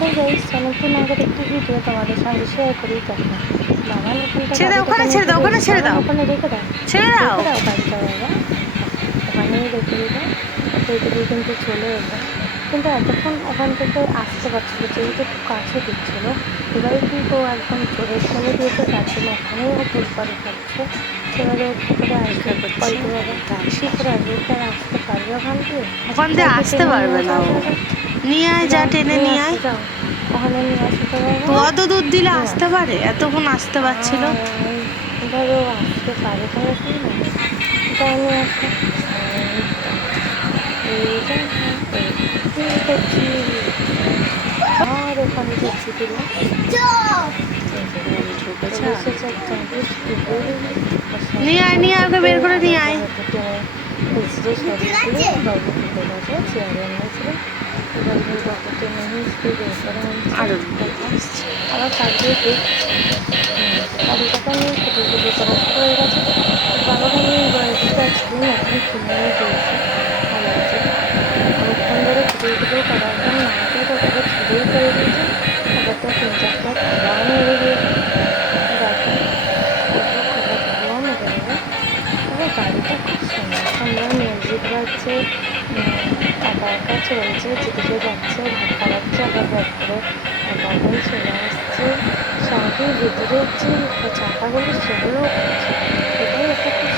তো গাইস অনেকদিন আগের একটি ভিডিও তোমাদের সঙ্গে শেয়ার করি তখন বাবা ওখানে ছেড়ে দাও, ওখানে ছেড়ে দাও, ওখানে রেখে দাও, ছেড়ে দাও। রেখে দাও গাড়িটা বাবা, ওখানেই রেখে দিলাম। ওইদিকে কিন্তু চলে এলো, কিন্তু এতক্ষণ ওখান থেকে আসতে পারছিল যেহেতু একটু কাছে দিচ্ছিল। এবারে কিন্তু ও একদম জোরে ফেলে দিয়েছে, তার জন্য ওখানেই ও তুলপাড়ে খাচ্ছে। এবারে ও কী করে আসবে বলতে বাবা, কী করে আসবে? ও কি আর আসতে পারবে ওখান দিয়ে? ওখান দিয়ে আসতে পারবে না ও। নিয়ে আয়, যা টেনে নিয়ে আয়। যাও ওখানে নিয়ে আসো তো বাবা, তো অত দূর দিলে আসতে পারে? এতক্ষণ আসতে পারছিল। ধরো আসতে পারে তাহলে কি না, যাও নিয়ে আসো। এই যে কি করছি আর ওখানে দেখছি দিলাম নিয়ে আয়, নিয়ে আয়, ওকে বের করে নিয়ে আয়। বাবু তুলে গেছে চেয়ারে এনেছিলাম। এবার কিন্তু ওকে টেনে হিঁচড়ে বের করে আনছি। আবার কাজে দেখছি কাজে টাকা নিয়ে খেতে পুজো করা শুরু হয়ে গেছে। বাবাকে নিয়ে বয়সটা আজকে নতুন কিনে নিয়ে দিয়েছে। আর এই যে অনেকক্ষণ ধরে খুঁটিয়ে করার পর নাকে তো ওটাকে ছুঁড়েই করে দিয়েছে। আবার তো 3-4টা খোলাও মেরে দিয়েছে। দেখো পুরো খোলা খোলাও মেরে দেবে। তবে গাড়িটা খুব সুন্দর সুন্দর মিউজিক বাজছে, একা একা চলছে, যেদিকে যাচ্ছে ধাক্কা লাগছে, আবার ব্যাক করে একা একাই চলে আসছে। সঙ্গে ভিতরের যে চাকাগুলো সেগুলোও করছে। এটাই একটা খুব